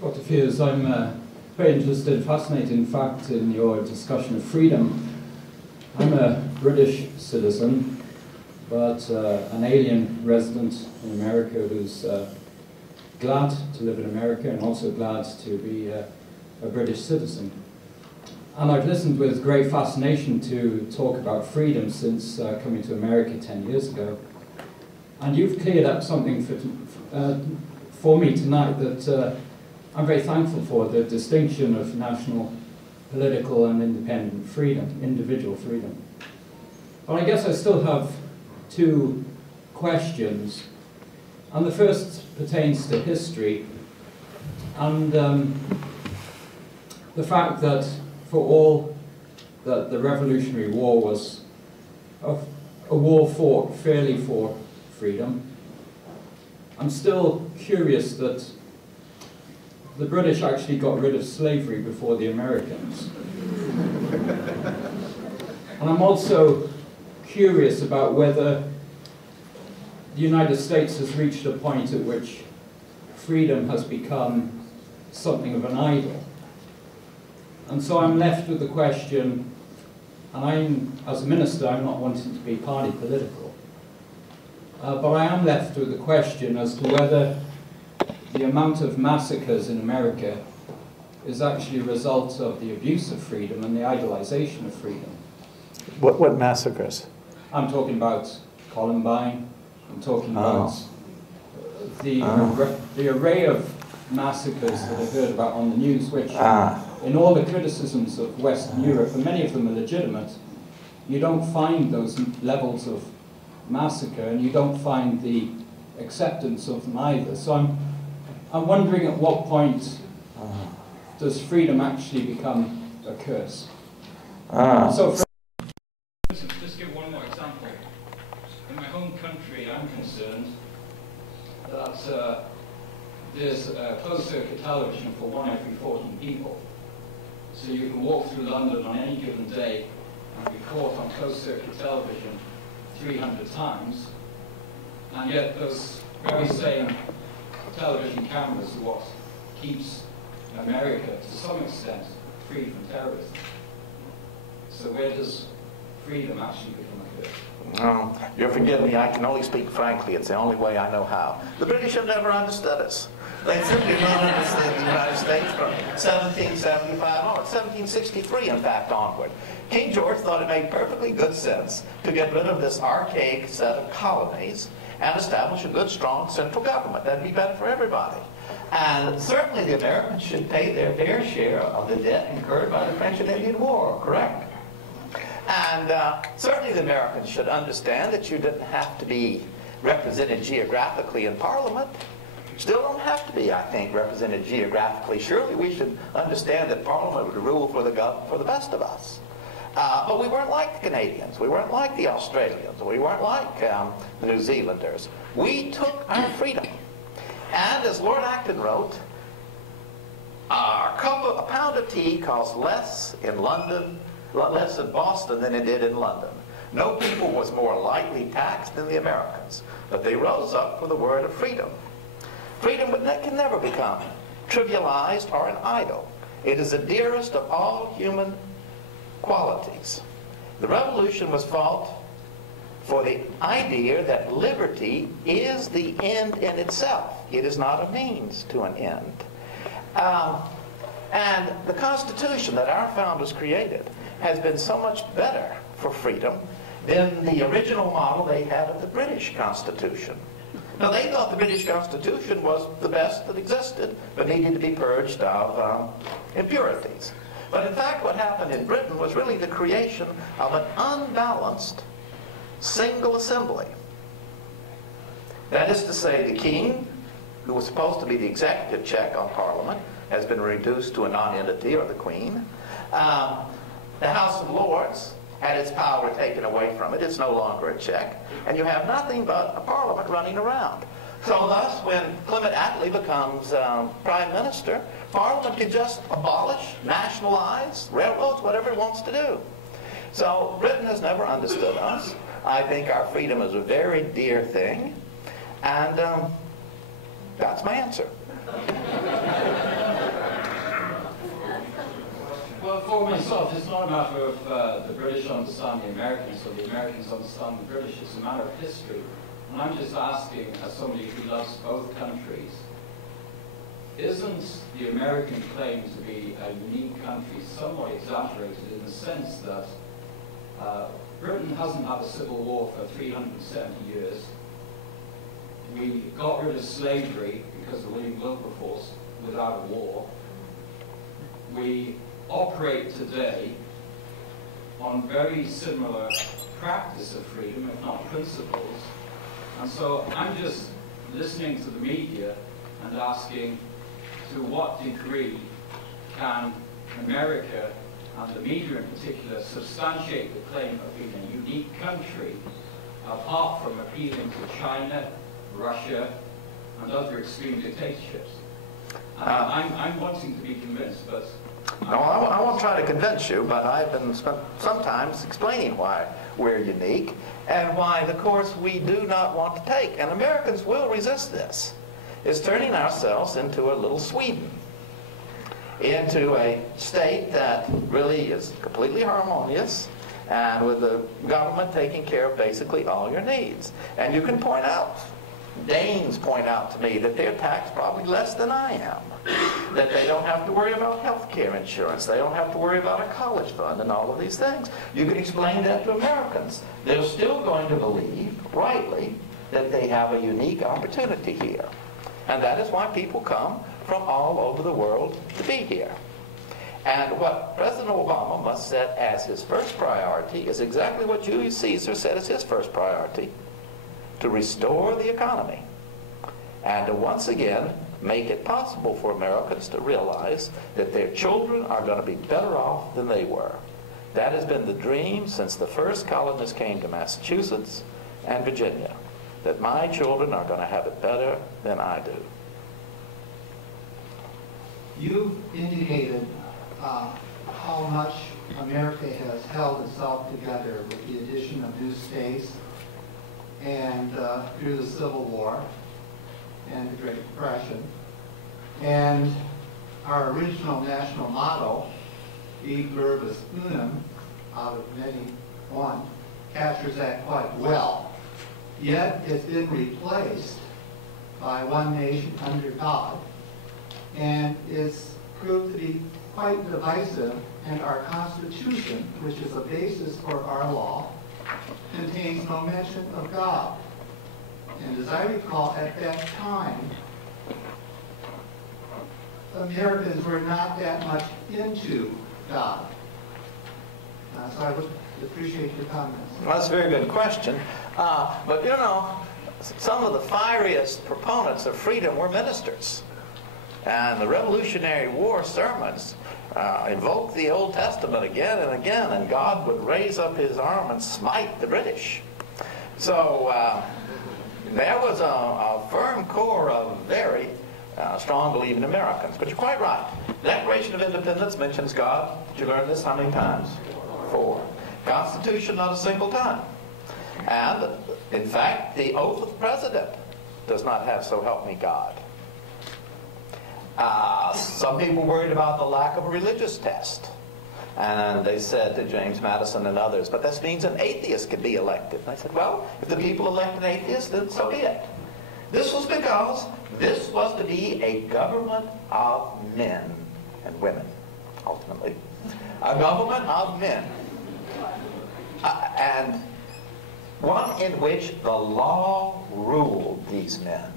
Dr. Fears, I'm very interested, fascinated in fact in your discussion of freedom. I'm a British citizen, but an alien resident in America who's glad to live in America and also glad to be a British citizen. And I've listened with great fascination to talk about freedom since coming to America 10 years ago. And you've cleared up something for me tonight that I'm very thankful for, the distinction of national, political and independent freedom, individual freedom. But I guess I still have two questions. And the first pertains to history and the fact that for all that the Revolutionary War was a war fought fairly for freedom, I'm still curious that the British actually got rid of slavery before the Americans. And I'm also curious about whether the United States has reached a point at which freedom has become something of an idol. And so I'm left with the question, and as a minister, I'm not wanting to be party political, but I am left with the question as to whether the amount of massacres in America is actually a result of the abuse of freedom and the idolization of freedom. What massacres? I'm talking about Columbine. I'm talking about the array of massacres that I've heard about on the news, which in all the criticisms of Western Europe, and many of them are legitimate, you don't find those levels of massacre, and you don't find the acceptance of them either. So I'm wondering at what point does freedom actually become a curse? So for instance, just give one more example. In my home country, I'm concerned that there's closed circuit television for 1 every 14 people. So you can walk through London on any given day and be caught on closed circuit television 300 times, and yet those very same television cameras are what keeps America, to some extent, free from terrorism. So where does freedom actually become a curse? You'll forgive me, I can only speak frankly. It's the only way I know how. The British have never understood us. They simply don't understand the United States from 1775 onward, 1763 in fact onward. King George thought it made perfectly good sense to get rid of this archaic set of colonies and establish a good, strong central government. That'd be better for everybody. And certainly the Americans should pay their fair share of the debt incurred by the French and Indian War, correct? And certainly the Americans should understand that you didn't have to be represented geographically in Parliament. Still don't have to be, I think, represented geographically. Surely we should understand that Parliament would rule for the best of us. But we weren't like the Canadians. We weren't like the Australians. We weren't like the New Zealanders. We took our freedom. And as Lord Acton wrote, a pound of tea costs less in Boston than it did in London. No people was more lightly taxed than the Americans. But they rose up for the word of freedom. Freedom can never become trivialized or an idol. It is the dearest of all human qualities. The revolution was fought for the idea that liberty is the end in itself. It is not a means to an end. And the Constitution that our founders created has been so much better for freedom than the original model they had of the British Constitution. Now, they thought the British Constitution was the best that existed, but needed to be purged of impurities. But in fact, what happened in Britain was really the creation of an unbalanced single assembly. That is to say, the king, who was supposed to be the executive check on Parliament, has been reduced to a non-entity, or the Queen. The House of Lords had its power taken away from it. It's no longer a check. And you have nothing but a Parliament running around. So thus, when Clement Attlee becomes Prime Minister, Parliament can just abolish, nationalize, railroads, whatever it wants to do. So Britain has never understood us. I think our freedom is a very dear thing. And that's my answer. myself, it's not a matter of the British understand the Americans or the Americans understand the British. It's a matter of history. And I'm just asking, as somebody who loves both countries, isn't the American claim to be a unique country somewhat exaggerated in the sense that Britain hasn't had a civil war for 370 years. We got rid of slavery because of William Wilberforce without a war. We operate today on very similar practice of freedom, if not principles. And so I'm just listening to the media and asking, to what degree can America, and the media in particular, substantiate the claim of being a unique country, apart from appealing to China, Russia, and other extreme dictatorships? I'm wanting to be convinced, but... No, I won't try to convince you, but I've been sometimes explaining why we're unique and why the course we do not want to take. And Americans will resist this. Is turning ourselves into a little Sweden, into a state that really is completely harmonious and with the government taking care of basically all your needs. And you can point out, Danes point out to me that they're taxed probably less than I am, that they don't have to worry about health care insurance, they don't have to worry about a college fund and all of these things. You can explain that to Americans. They're still going to believe, rightly, that they have a unique opportunity here. And that is why people come from all over the world to be here. And what President Obama must set as his first priority is exactly what Julius Caesar said as his first priority: to restore the economy and to once again make it possible for Americans to realize that their children are going to be better off than they were. That has been the dream since the first colonists came to Massachusetts and Virginia, that my children are going to have it better than I do. You indicated how much America has held itself together with the addition of new states and through the Civil War and the Great Depression. And our original national motto, E pluribus unum, out of many one, captures that quite well. Yet it's been replaced by one nation under God, and it's proved to be quite divisive, and our Constitution, which is a basis for our law, contains no mention of God. And as I recall, at that time, Americans were not that much into God. So I would appreciate your comments. Well, that's a very good question. But you know, some of the fieriest proponents of freedom were ministers. And the Revolutionary War sermons invoked the Old Testament again and again, and God would raise up his arm and smite the British. So there was a firm core of very strong believing Americans. But you're quite right. Declaration of Independence mentions God. Did you learn this how many times? 4. Constitution, not a single time. And, in fact, the oath of the president does not have "so help me God." Some people worried about the lack of a religious test. And they said to James Madison and others, but this means an atheist could be elected. And I said, well, if the people elect an atheist, then so be it. This was because this was to be a government of men and women, ultimately. A government of men. And one in which the law ruled these men.